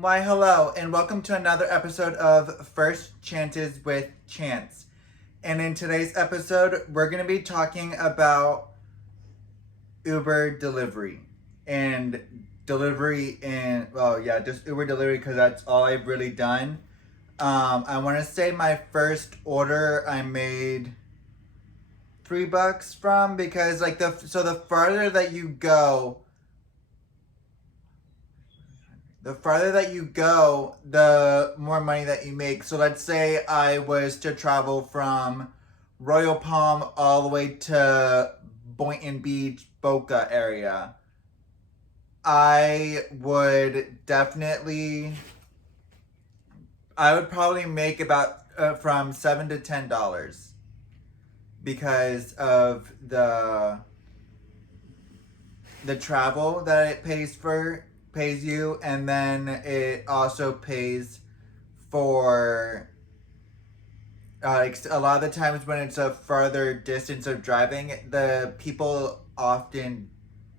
Why, hello, and welcome to another episode of First Chances with Chance. And in today's episode, we're going to be talking about Uber delivery and delivery and, well, yeah, just Uber delivery because that's all I've really done. I want to say my first order I made $3 from because, like, the farther that you go, the more money that you make. So let's say I was to travel from Royal Palm all the way to Boynton Beach, Boca area. I would definitely, I would probably make about from $7 to $10 because of the travel that it pays you, and then it also pays for like a lot of the times when it's a farther distance of driving, the people often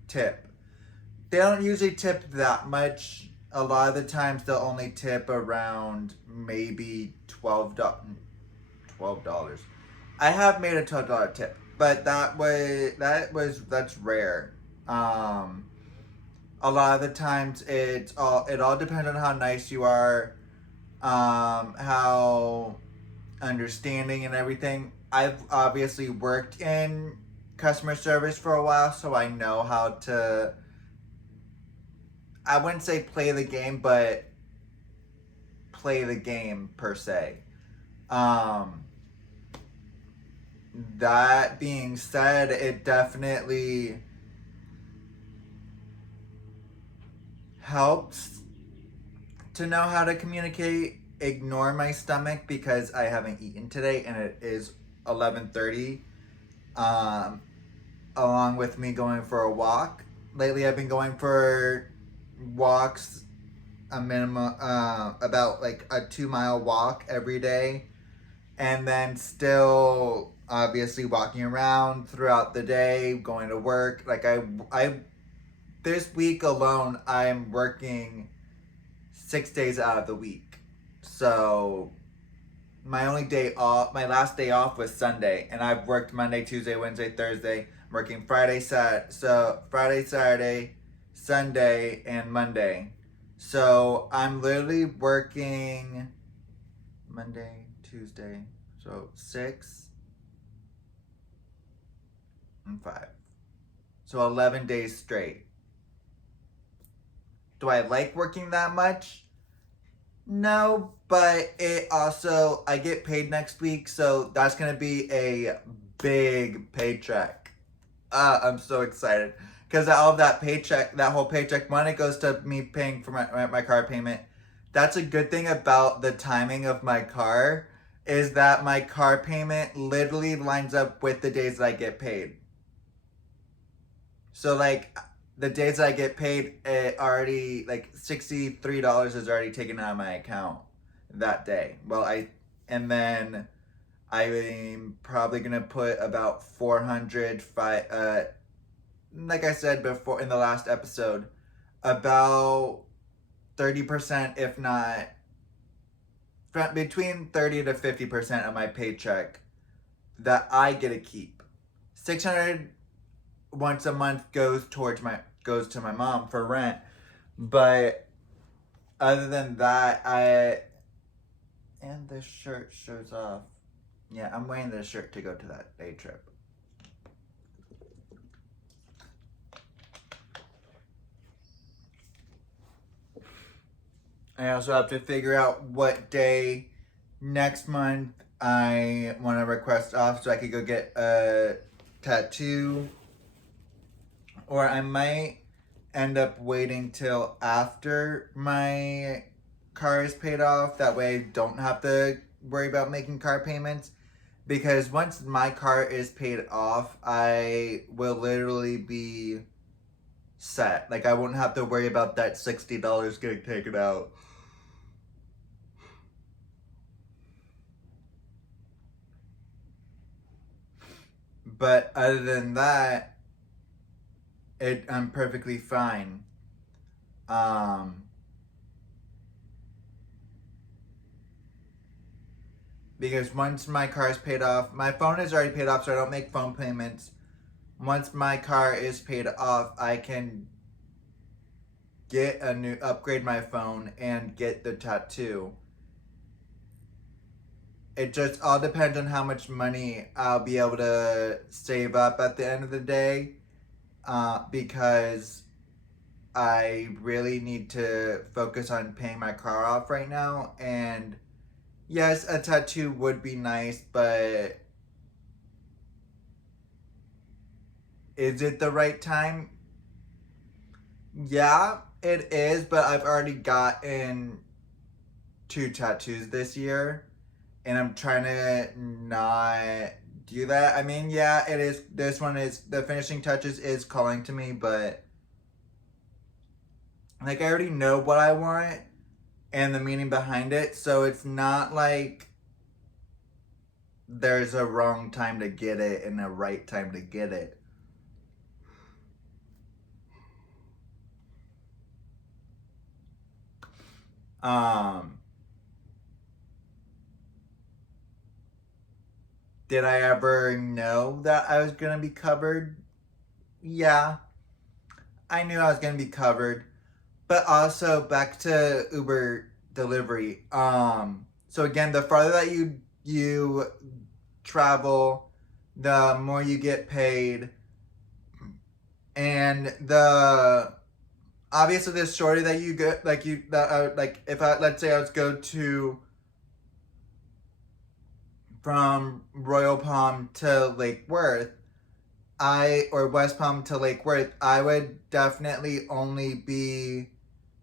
tip. They don't usually tip that much. A lot of the times they'll only tip around maybe $12. I have made a $12 tip, but that's rare. Um, a lot of the times it all depends on how nice you are, how understanding and everything. I've obviously worked in customer service for a while, so I know how to, I wouldn't say play the game, but play the game per se. Um, that being said, it definitely helps to know how to communicate. Ignore my stomach because I haven't eaten today and it is 11:30. Um, Along with me going for a walk. Lately, I've been going for walks a minimum about like a 2 mile walk every day, and then still obviously walking around throughout the day, going to work. Like I this week alone, I'm working 6 days out of the week. So my last day off was Sunday, and I've worked Monday, Tuesday, Wednesday, Thursday. I'm working Friday, Saturday, Sunday, and Monday. So I'm literally working Monday, Tuesday, so 6 and 5. So 11 days straight. Do I like working that much? No, but it also, I get paid next week, so that's gonna be a big paycheck. I'm so excited because all of that whole paycheck money goes to me paying for my car payment. That's a good thing about the timing of my car is that my car payment literally lines up with the days that I get paid. So like the days that I get paid, it already like $63 is already taken out of my account that day. And then I'm probably gonna put about 400 like I said before in the last episode, about 30%, if not between 30 to 50% of my paycheck that I get to keep. 600 once a month goes to my mom for rent, but other than that, I and this shirt shows off. Yeah, I'm wearing this shirt to go to that day trip. I also have to figure out what day next month I want to request off so I could go get a tattoo, or I might end up waiting till after my car is paid off. That way I don't have to worry about making car payments. Because once my car is paid off, I will literally be set. Like I won't have to worry about that $60 getting taken out. But other than that, I'm perfectly fine. Um, because once my car is paid off, my phone is already paid off, so I don't make phone payments. Once my car is paid off, I can upgrade my phone and get the tattoo. It just all depends on how much money I'll be able to save up at the end of the day, because I really need to focus on paying my car off right now. And yes, a tattoo would be nice, but is it the right time? Yeah, it is, but I've already gotten 2 tattoos this year, and I'm trying to not do that. I mean, yeah, it is. This one is, the finishing touches is calling to me, but like I already know what I want and the meaning behind it, so it's not like there's a wrong time to get it and a right time to get it. Did I ever know that I was gonna be covered? Yeah, I knew I was gonna be covered. But also back to Uber delivery. So again, the farther that you travel, the more you get paid, and the obviously the shorter that you get, like you that like if I, let's say I was go to from Royal Palm to Lake Worth, or West Palm to Lake Worth, I would definitely only be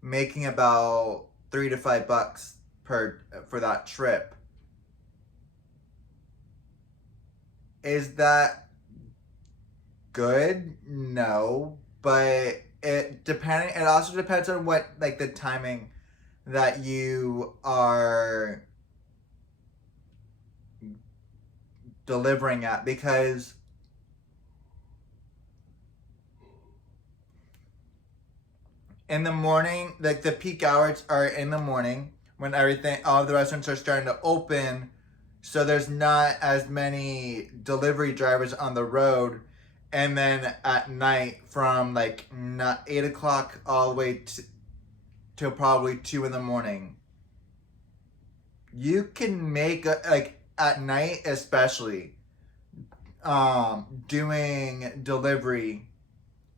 making about $3 to $5 for that trip. Is that good? No, but it also depends on what, like, the timing that you are delivering at, because in the morning, like the peak hours are in the morning when all the restaurants are starting to open, so there's not as many delivery drivers on the road. And then at night, from like 8 o'clock all the way to probably 2 in the morning, you can make like at night, especially doing delivery,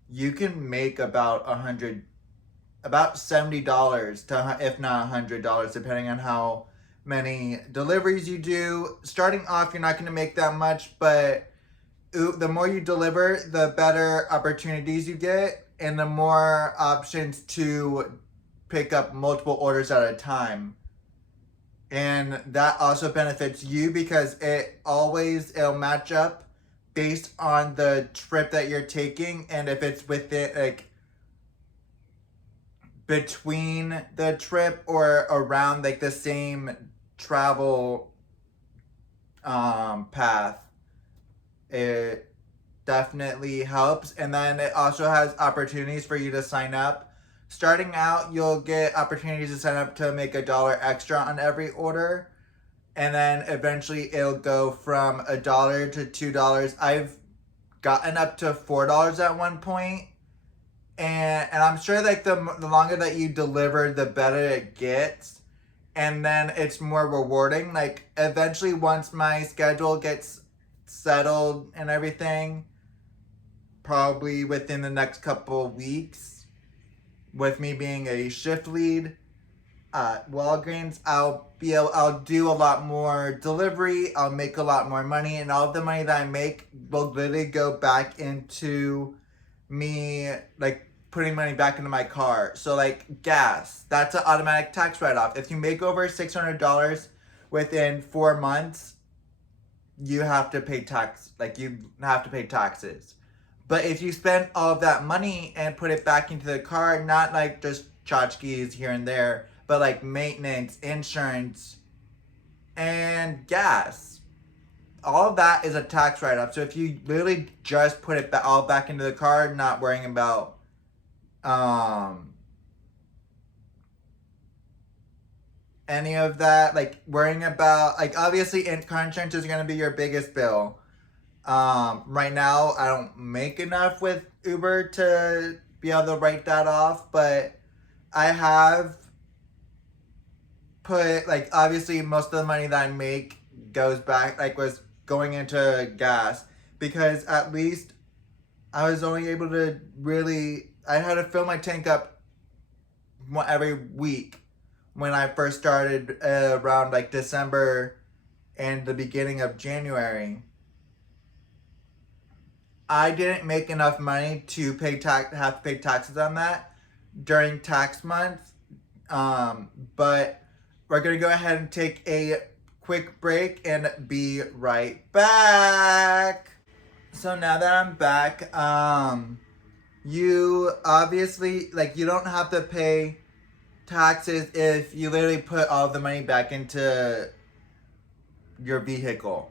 you can make about $70 to, if not $100, depending on how many deliveries you do. Starting off, you're not going to make that much, but the more you deliver, the better opportunities you get, and the more options to pick up multiple orders at a time. And that also benefits you, because it'll match up based on the trip that you're taking, and if it's within, like, between the trip or around, like, the same travel path, it definitely helps. And then it also has opportunities for you to sign up. Starting out, you'll get opportunities to sign up to make $1 extra on every order, and then eventually it'll go from $1 to $2. I've gotten up to $4 at one point, and I'm sure like the longer that you deliver, the better it gets, and then it's more rewarding. Like eventually, once my schedule gets settled and everything, probably within the next couple of weeks, with me being a shift lead at Walgreens, I'll do a lot more delivery. I'll make a lot more money, and all of the money that I make will literally go back into me, like, putting money back into my car. So like gas, that's an automatic tax write-off. If you make over $600 within 4 months, you have to pay tax. Like, you have to pay taxes. But if you spend all of that money and put it back into the car, not like just tchotchkes here and there, but like maintenance, insurance, and gas, all of that is a tax write-off. So if you literally just put it all back into the car, not worrying about any of that. Like worrying about, like, obviously car insurance is going to be your biggest bill. Right now I don't make enough with Uber to be able to write that off, but I have put, like, obviously most of the money that I make goes back, like, was going into gas, because at least I was only able to really, I had to fill my tank up every week when I first started, around like December and the beginning of January. I didn't make enough money to have to pay taxes on that during tax month. But we're gonna go ahead and take a quick break and be right back. So now that I'm back, you obviously, like, you don't have to pay taxes if you literally put all of the money back into your vehicle.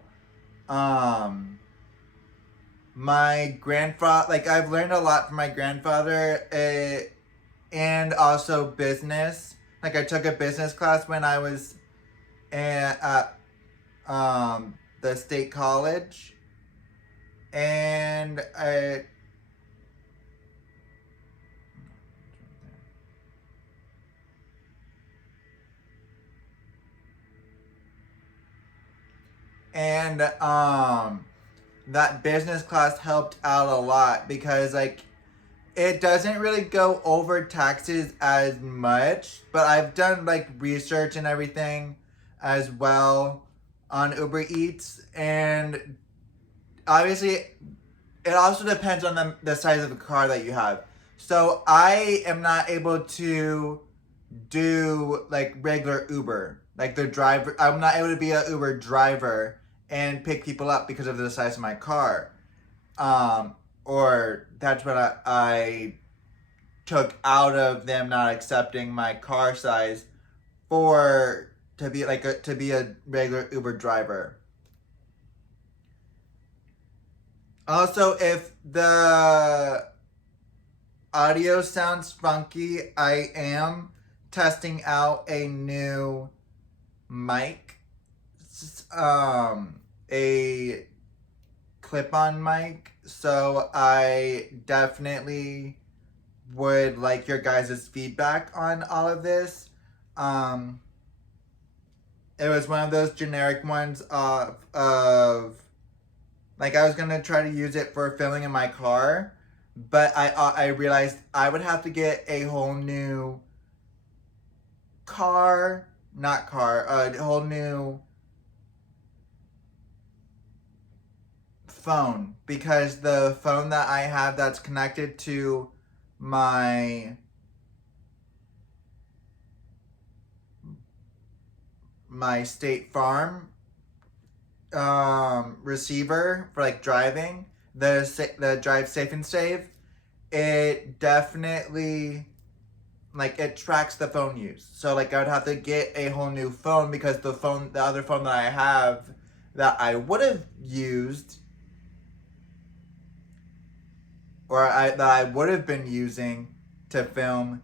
My grandfather, like, I've learned a lot from my grandfather, and also business. Like, I took a business class when I was at the state college, and that business class helped out a lot, because, like, it doesn't really go over taxes as much, but I've done, like, research and everything as well on Uber Eats, and obviously it also depends on the size of the car that you have. So I am not able to do, like, regular Uber, like the driver. I'm not able to be an Uber driver and pick people up because of the size of my car. Or that's what I took out of them not accepting my car size for to be to be a regular Uber driver. Also, if the audio sounds funky, I am testing out a new mic, a clip-on mic, so I definitely would like your guys' feedback on all of this. It was one of those generic ones of like, I was gonna try to use it for filming in my car, but I realized I would have to get a whole new a whole new phone, because the phone that I have that's connected to my State Farm receiver for, like, driving, the Drive Safe and Save, it definitely, like, it tracks the phone use. So, like, I would have to get a whole new phone, because the other phone that I have that I would have used, or that I would have been using to film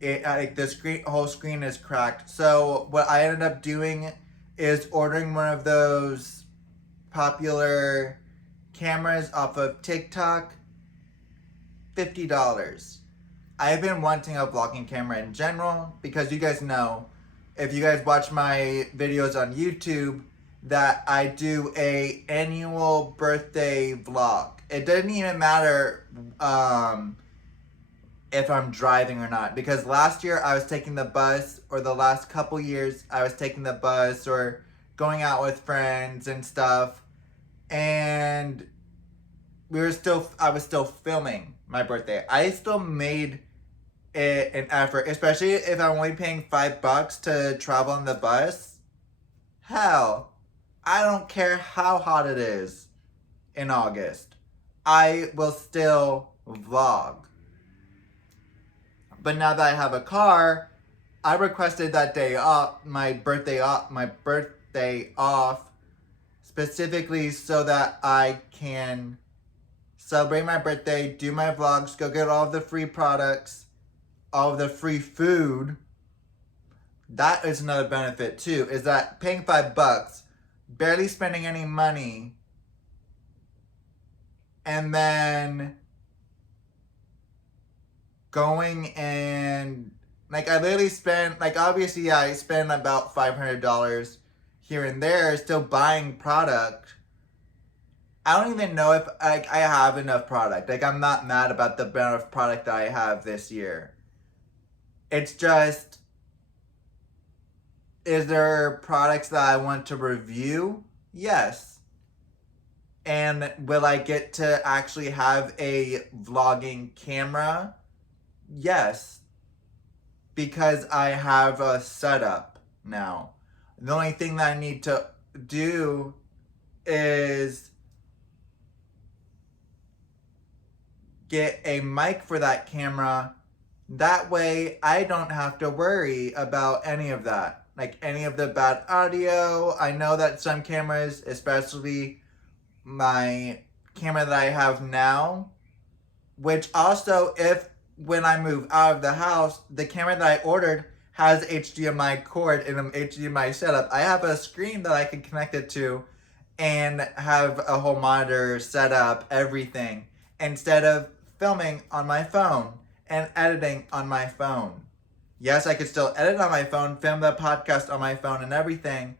it, like, the whole screen is cracked. So what I ended up doing is ordering one of those popular cameras off of TikTok, $50. I've been wanting a vlogging camera in general, because you guys know, if you guys watch my videos on YouTube, that I do a annual birthday vlog. It doesn't even matter if I'm driving or not, because last year I was taking the bus, or the last couple years I was taking the bus or going out with friends and stuff, and I was still filming my birthday. I still made it an effort, especially if I'm only paying $5 to travel on the bus. Hell, I don't care how hot it is in August. I will still vlog. But now that I have a car, I requested that day off, my birthday off, specifically so that I can celebrate my birthday, do my vlogs, go get all of the free products, all of the free food, that is another benefit too, is that paying $5, barely spending any money, and then going and like I literally spend, like, obviously, yeah, I spend about $500 here and there still buying product. I don't even know if like I have enough product. Like, I'm not mad about the amount of product that I have this year. It's just, is there products that I want to review? Yes. And will I get to actually have a vlogging camera? Yes. Because I have a setup now. The only thing that I need to do is get a mic for that camera. That way I don't have to worry about any of that. Like any of the bad audio. I know that some cameras, especially my camera that I have now, which also, if when I move out of the house, the camera that I ordered has HDMI cord and an HDMI setup. I have a screen that I can connect it to and have a whole monitor set up, everything, instead of filming on my phone and editing on my phone. Yes, I could still edit on my phone, film the podcast on my phone and everything,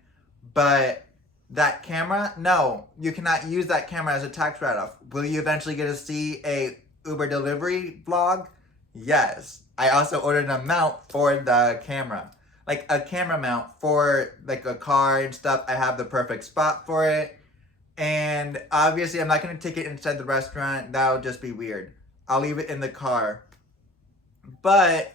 but that camera, no, you cannot use that camera as a tax write-off. Will you eventually get to see a Uber delivery vlog? Yes. I also ordered a mount for the camera. Like a camera mount for like a car and stuff. I have the perfect spot for it. And obviously I'm not going to take it inside the restaurant. That would just be weird. I'll leave it in the car. But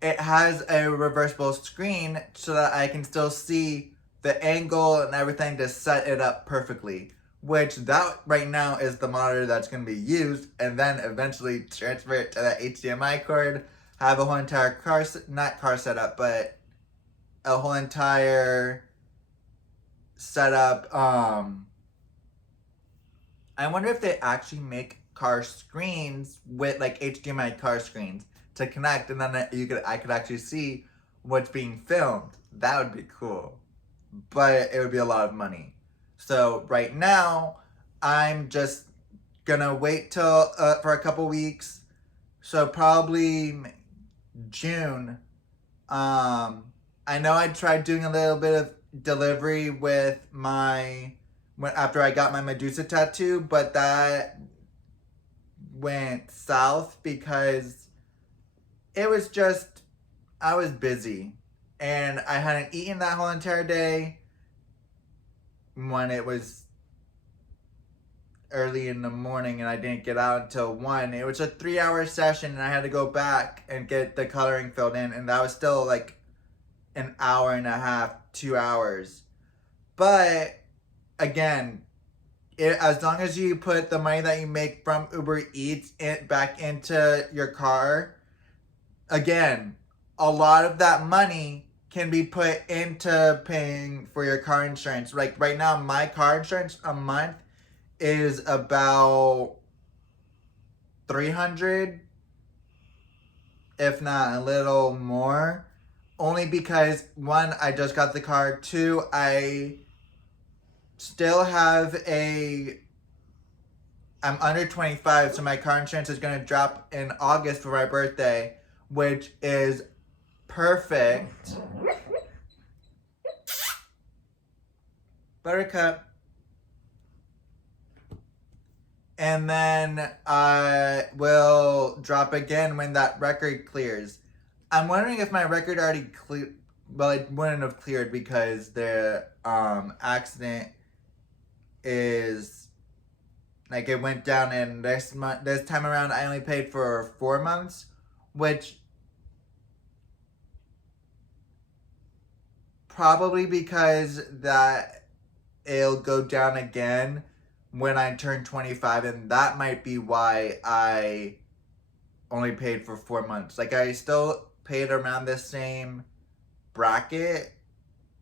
it has a reversible screen so that I can still see the angle and everything to set it up perfectly. Which that right now is the monitor that's going to be used, and then eventually transfer it to that HDMI cord, have a whole entire not car setup, but a whole entire setup. I wonder if they actually make car screens with like HDMI car screens to connect, and then I could actually see what's being filmed. That would be cool, but it would be a lot of money. So right now, I'm just gonna wait till for a couple weeks. So probably June. I know I tried doing a little bit of delivery with after I got my Medusa tattoo, but that went south because it was just, I was busy and I hadn't eaten that whole entire day when it was early in the morning and I didn't get out until 1. It was a 3-hour session and I had to go back and get the coloring filled in, and that was still like an hour and a half, 2 hours. But again, as long as you put the money that you make from Uber Eats back into your car, again, a lot of that money can be put into paying for your car insurance. Like right now, my car insurance a month is about $300, if not a little more. Only because 1, I just got the car. 2, I still have I'm under 25, so my car insurance is gonna drop in August for my birthday, which is perfect. Buttercup. And then I will drop again when that record clears. I'm wondering if my record already cleared. Well, it wouldn't have cleared because the accident is like it went down, and this time around I only paid for 4 months, which probably because that it'll go down again when I turn 25, and that might be why I only paid for 4 months. Like I still paid around the same bracket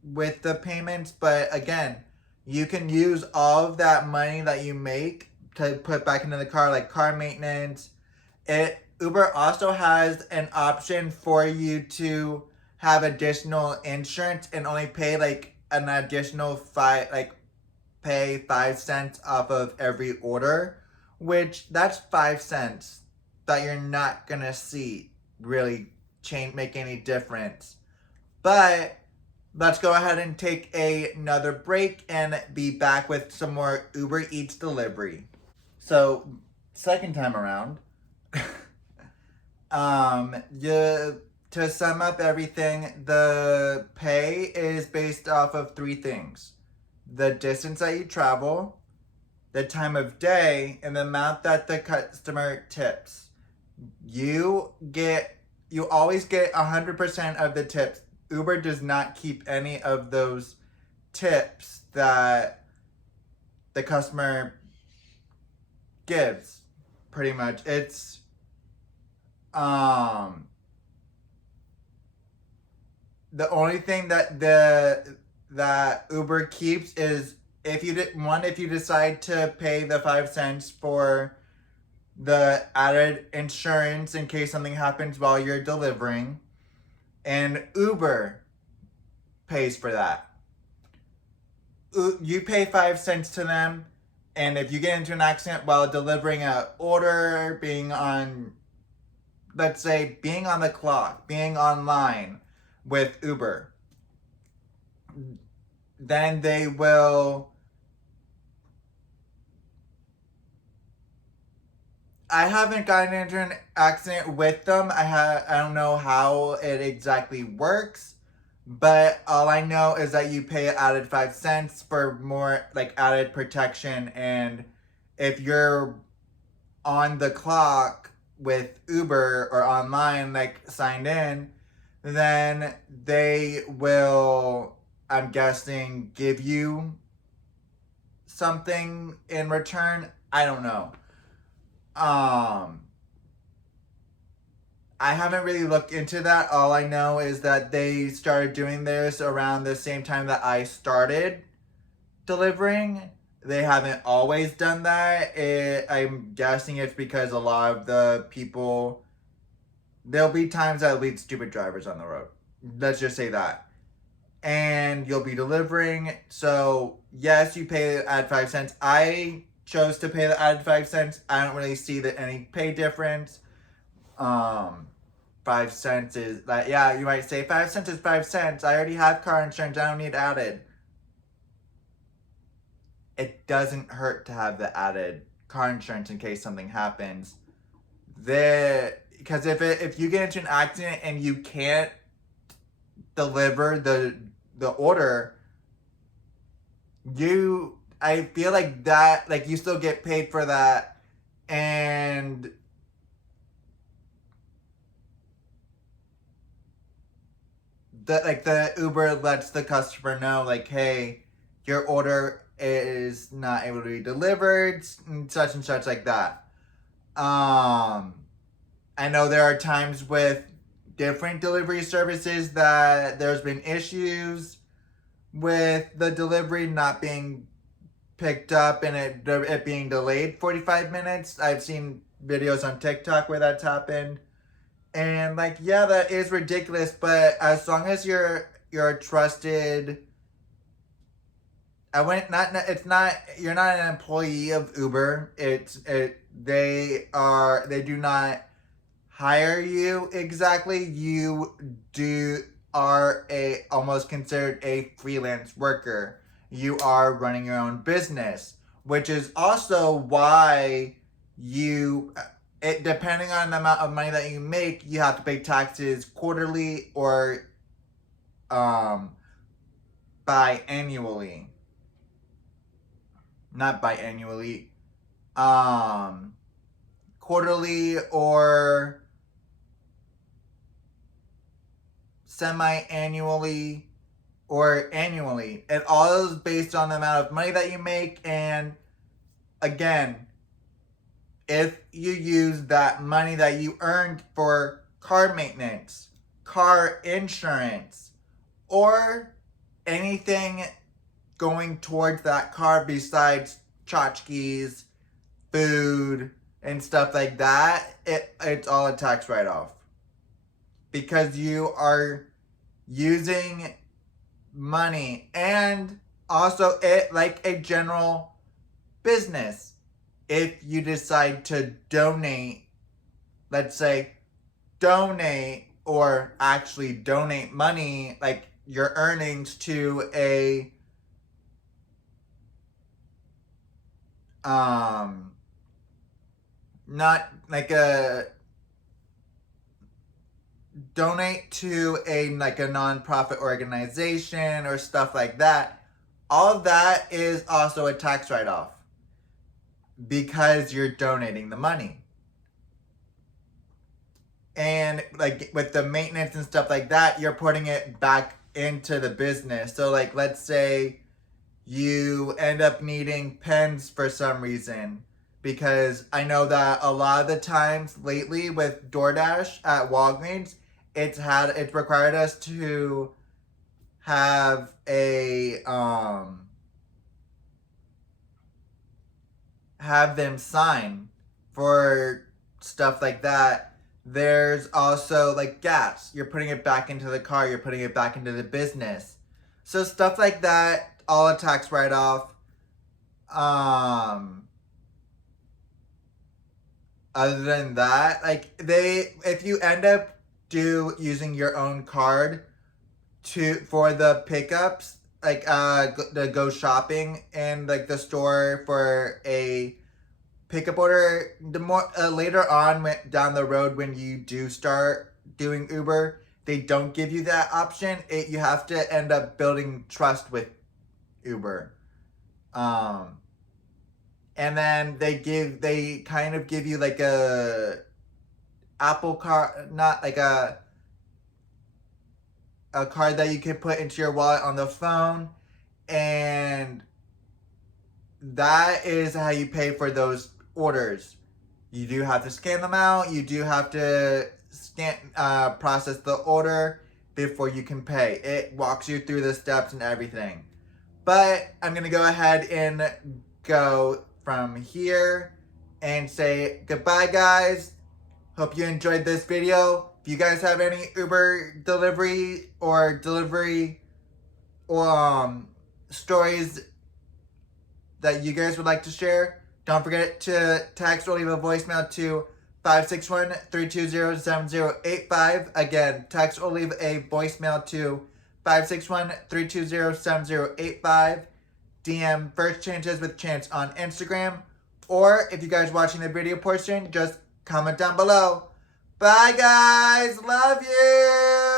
with the payments, but again, you can use all of that money that you make to put back into the car, like car maintenance. Uber also has an option for you to have additional insurance and only pay like an additional pay 5 cents off of every order, which that's 5 cents that you're not gonna see really make any difference. But let's go ahead and take another break and be back with some more Uber Eats delivery. So, second time around, to sum up everything, the pay is based off of three things: the distance that you travel, the time of day, and the amount that the customer tips. You always get 100% of the tips. Uber does not keep any of those tips that the customer gives. Pretty much, it's the only thing that Uber keeps is if you decide to pay the 5 cents for the added insurance in case something happens while you're delivering, and Uber pays for that. You pay 5 cents to them, and if you get into an accident while delivering an order, let's say being on the clock, being online with Uber, then they will. I haven't gotten into an accident with them. I don't know how it exactly works, but all I know is that you pay added 5 cents for more like added protection, and if you're on the clock with Uber or online, like signed in, then they will, I'm guessing, give you something in return. I don't know. I haven't really looked into that. All I know is that they started doing this around the same time that I started delivering. They haven't always done that. I'm guessing it's because a lot of the people, there'll be times that lead stupid drivers on the road. Let's just say that. And you'll be delivering. So yes, you pay add 5 cents. I chose to pay the added 5 cents. I don't really see any pay difference. 5 cents is like, yeah, you might say 5 cents is 5 cents. I already have car insurance. I don't need added. It doesn't hurt to have the added car insurance in case something happens. Because if you get into an accident and you can't deliver the order, I feel like that, like, you still get paid for that, and the Uber lets the customer know, like, hey, your order is not able to be delivered, and such like that. I know there are times with different delivery services that there's been issues with the delivery not being picked up and it being delayed 45 minutes. I've seen videos on TikTok where that's happened. And like, yeah, that is ridiculous, but as long as you're a trusted, you're not an employee of Uber. They do not hire you exactly. You are almost considered a freelance worker. You are running your own business, which is also why depending on the amount of money that you make, you have to pay taxes quarterly or biannually. Not biannually. Quarterly or semi-annually or annually. It all is based on the amount of money that you make, and again, if you use that money that you earned for car maintenance, car insurance, or anything going towards that car besides tchotchkes, food, and stuff like that, it's all a tax write-off. Because you are using money, and also it like a general business. If you decide to donate, let's say donate or actually donate money, like your earnings to a not like a donate to a like a nonprofit organization or stuff like that, all of that is also a tax write-off because you're donating the money. And like with the maintenance and stuff like that, you're putting it back into the business. So like let's say you end up needing pens for some reason, because I know that a lot of the times lately with DoorDash at Walgreens, it's required us to have a have them sign for stuff like that. There's also like gas. You're putting it back into the car, you're putting it back into the business. So stuff like that, all a tax write-off. Other than that, like if you end up using your own card for the pickups, like to go shopping in like the store for a pickup order, the more later on down the road when you do start doing Uber, they don't give you that option. You have to end up building trust with Uber. And then they kind of give you like a Apple card, not like a card that you can put into your wallet on the phone, and that is how you pay for those orders. You do have to scan them out. You do have to process the order before you can pay. It walks you through the steps and everything. But I'm gonna go ahead and go from here and say goodbye, guys. Hope you enjoyed this video. If you guys have any Uber delivery or stories that you guys would like to share, don't forget to text or leave a voicemail to 561-320-7085. Again, text or leave a voicemail to 561-320-7085. DM First Chances with Chance on Instagram. Or if you guys watching the video portion, just comment down below. Bye guys, love you!